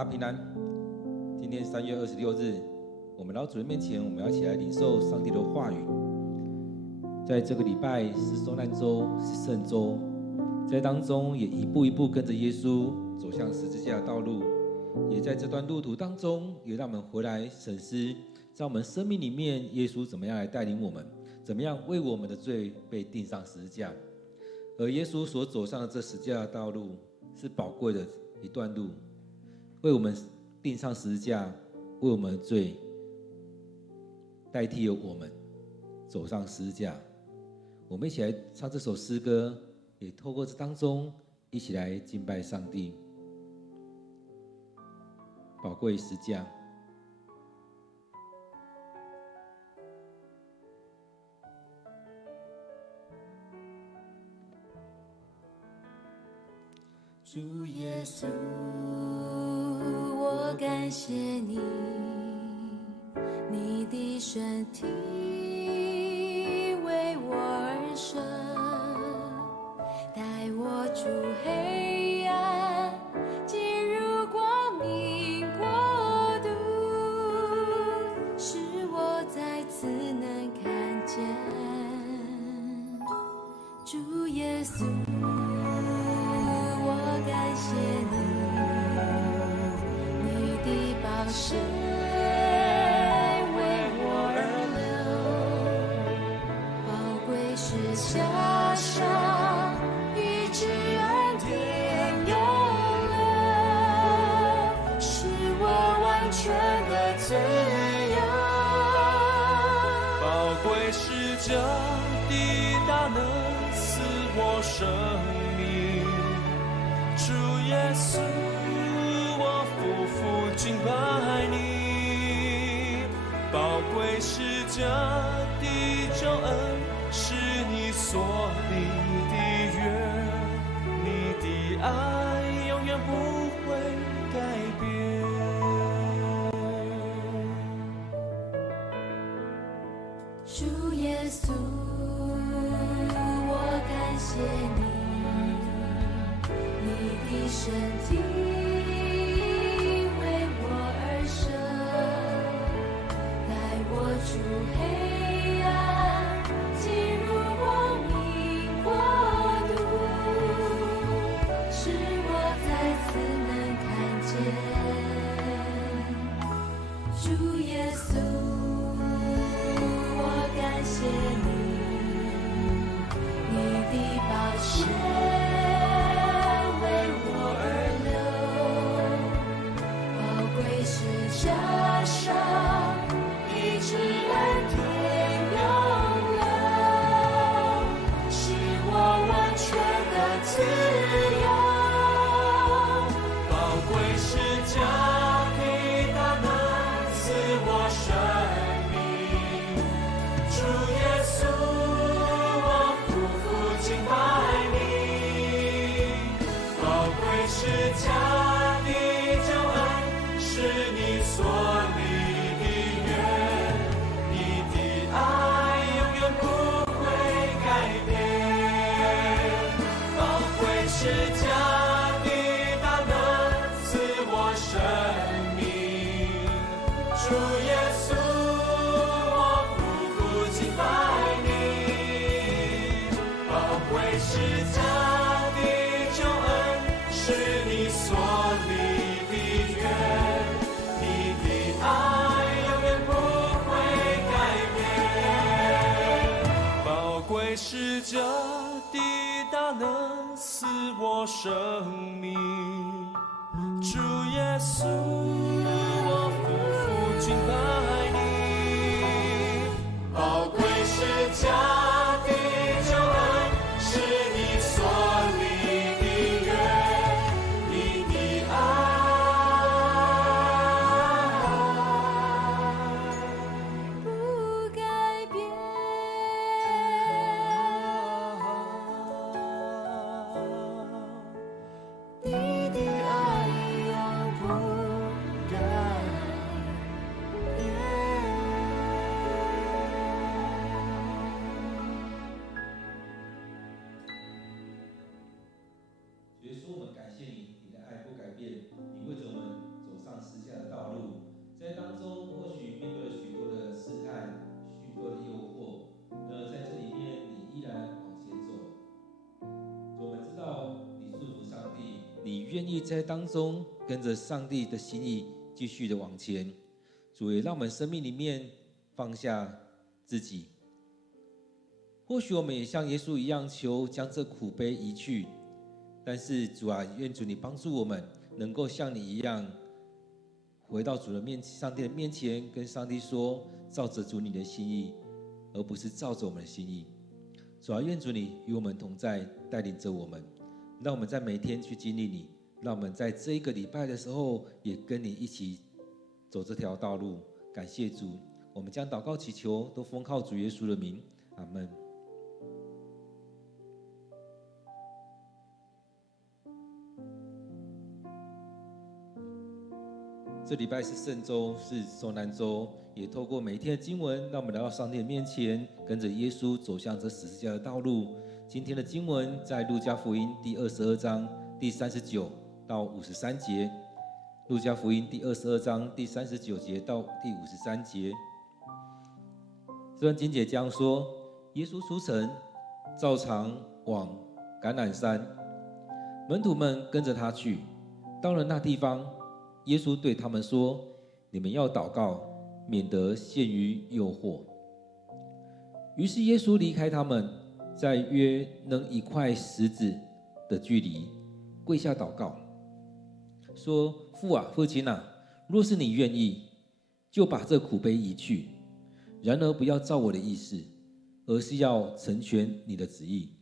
大家平安。今天3月26日，我们来到主人面前，我们要一起来领受上帝的话语。在这个礼拜是受难周，是圣周，在当中也一步一步跟着耶稣走向十字架的道路。也在这段路途当中，也让我们回来审视，在我们生命里面，耶稣怎么样来带领我们，怎么样为我们的罪被钉上十字架。而耶稣所走上的这十字架的道路，是宝贵的一段路，为我们钉上十字架，为我们的罪代替了我们走上十字架。我们一起来唱这首诗歌，也透过这当中一起来敬拜上帝。宝贵十字架，主耶稣，我感谢你，你的身体为我而生，带我出黑暗，进入光明国度，使我再次能看见主耶稣。感谢你，你的宝血为我而流，宝贵是加上医治恩典永留，使我完全的自由。宝贵是这的大能赐我生命。主耶稣，我夫妇敬拜你。宝贵是这的救恩，是你所立的约，你的爱永远不会改变。主耶稣，我感谢你。你的身体为我而生，带我出黑暗，进入光明国度，使我再次能看见主耶稣。我感谢你，你的宝血加上医治恩典永留，使我完全的自由。宝贵是加的大能赐我生命。主耶稣，我夫妇敬拜你。宝贵是加的救恩，是你所立的约，你的爱永远不会改变。宝贵是加的大能赐我生命。主耶稣，我夫妇敬拜你。宝贵是加的救恩，是你所立的约，爱永远不会改变。宝贵是这的大能赐我生命。主耶稣，我夫妇敬拜你。宝贵是加的救恩，是你所立的约，你的爱愿意在当中跟着上帝的心意继续的往前。主也让我们生命里面放下自己。或许我们也像耶稣一样，求将这苦杯移去。但是主啊，愿主你帮助我们，能够像你一样，回到主的上帝的面前，跟上帝说，照着主你的心意，而不是照着我们的心意。主啊，愿主你与我们同在，带领着我们，让我们在每天去经历你，让我们在这一个礼拜的时候，也跟你一起走这条道路。感谢主，我们将祷告祈求都奉靠主耶稣的名，阿们。这礼拜是圣周，是受难周，也透过每一天的经文，让我们来到上帝的面前，跟着耶稣走向这十字架的道路。今天的经文在路加福音第22章第39到53节。路加福音第22章第39节到第53节。这段经节这样说：耶稣出城，照常往橄榄山，门徒们跟着他去。到了那地方，耶稣对他们说：你们要祷告，免得陷于诱惑。于是耶稣离开他们，在约能1块石子的距离，跪下祷告，说：父啊，父亲啊，若是你愿意，就把这苦杯移去。然而不要照我的意思，而是要成全你的旨意。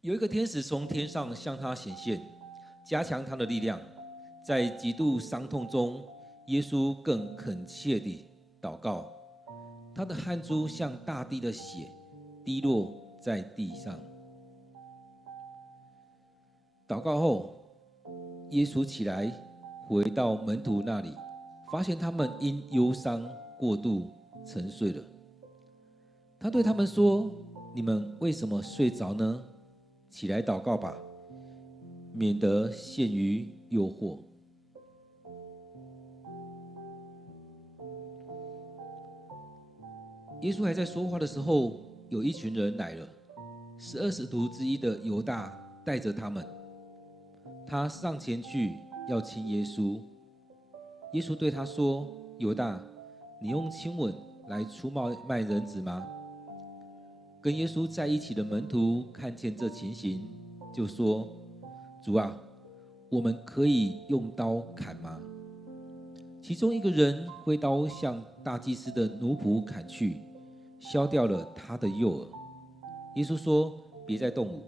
有一个天使从天上向他显现，加强他的力量。在极度伤痛中，耶稣更恳切地祷告，他的汗珠像大地的血滴落在地上。祷告后，耶稣起来回到门徒那里，发现他们因忧伤过度沉睡了。他对他们说：你们为什么睡着呢？起来祷告吧，免得陷于诱惑。耶稣还在说话的时候，有一群人来了，12使徒之一的犹大带着他们。他上前去要亲耶稣，耶稣对他说：犹大，你用亲吻来出卖人子吗？跟耶稣在一起的门徒看见这情形，就说：主啊，我们可以用刀砍吗？其中一个人挥刀向大祭司的奴仆砍去，削掉了他的右耳。耶稣说：别再动武，